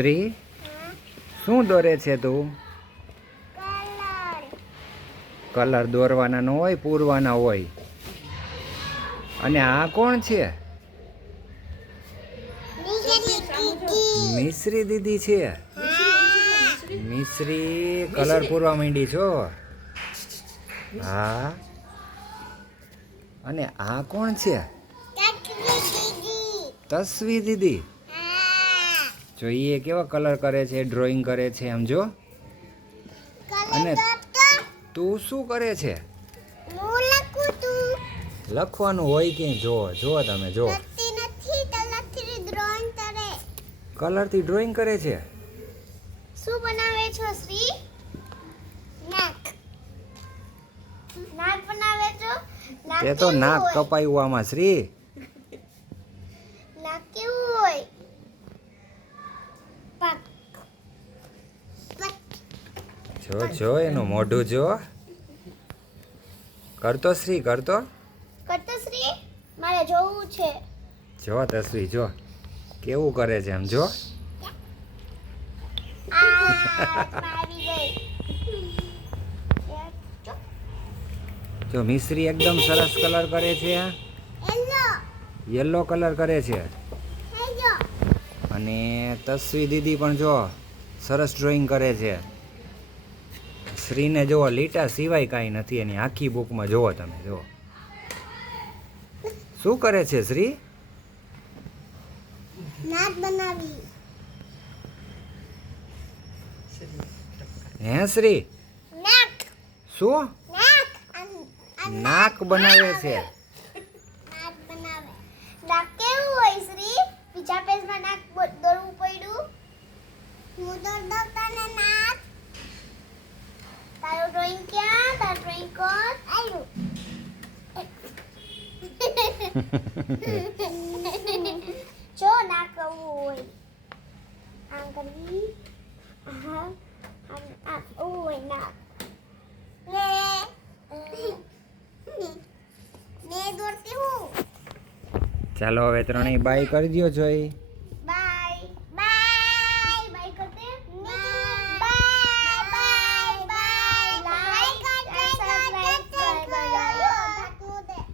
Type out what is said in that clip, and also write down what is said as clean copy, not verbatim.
શ્રી શું દોરે છે તું? કલર દોરવાના ન હોય, પૂરવાના હોય. અને આ કોણ છે? મિશ્રી દીદી છે. મિશ્રી કલર પૂરવા માંડી છો. હા. અને આ કોણ છે? તસ્વી દીદી. જોઈએ કેવા કલર કરે છે, ડ્રોઈંગ કરે છે, એમ જો. અને તું શું કરે છે? લખવાનું હોય કે જો જો તમે જો. કલરથી ડ્રોઈંગ કરે છે. શું બનાવે છો શ્રી? નાક. નાક બનાવે છો? તે તો નાક કપાયું આમાં શ્રી. નાક કેવું હોય? પક. જો જો એનું મોઢું જો. કરતો શ્રી કરતો. કરતો શ્રી મારે જોવું છે. જો તસવી જો કેવું કરે છે એમ જો. આવી ગઈ. જો મિશ્રી એકદમ સરસ કલર કરે છે. યલો કલર કરે છે. અને તસ્વી દીદી પણ જો સરસ ડ્રોઈંગ કરે છે. શ્રીને જુઓ લીટા સિવાય કાંઈ નથી એની આખી બુકમાં જુઓ તમે જુઓ. શું કરે છે શ્રી? નાક બનાવી. હે શ્રી? નાક. શું? નાક. નાક બનાવે છે. નાક બનાવે. નાક કેવું હોય શ્રી? બીજા પેજમાં નાક દોરવું પડ્યું. હું દોર તને નાક. તારું ડ્રોઈંગ ક્યાં? તારું ડ્રોઈંગ કોણ? આવ્યું. જો નાક કેવું હોય. આમ કરવી. આમ હોય નાક. ને દોરતી હું. ચાલો હવે ત્રણેય બાય કરી દો જોઈ.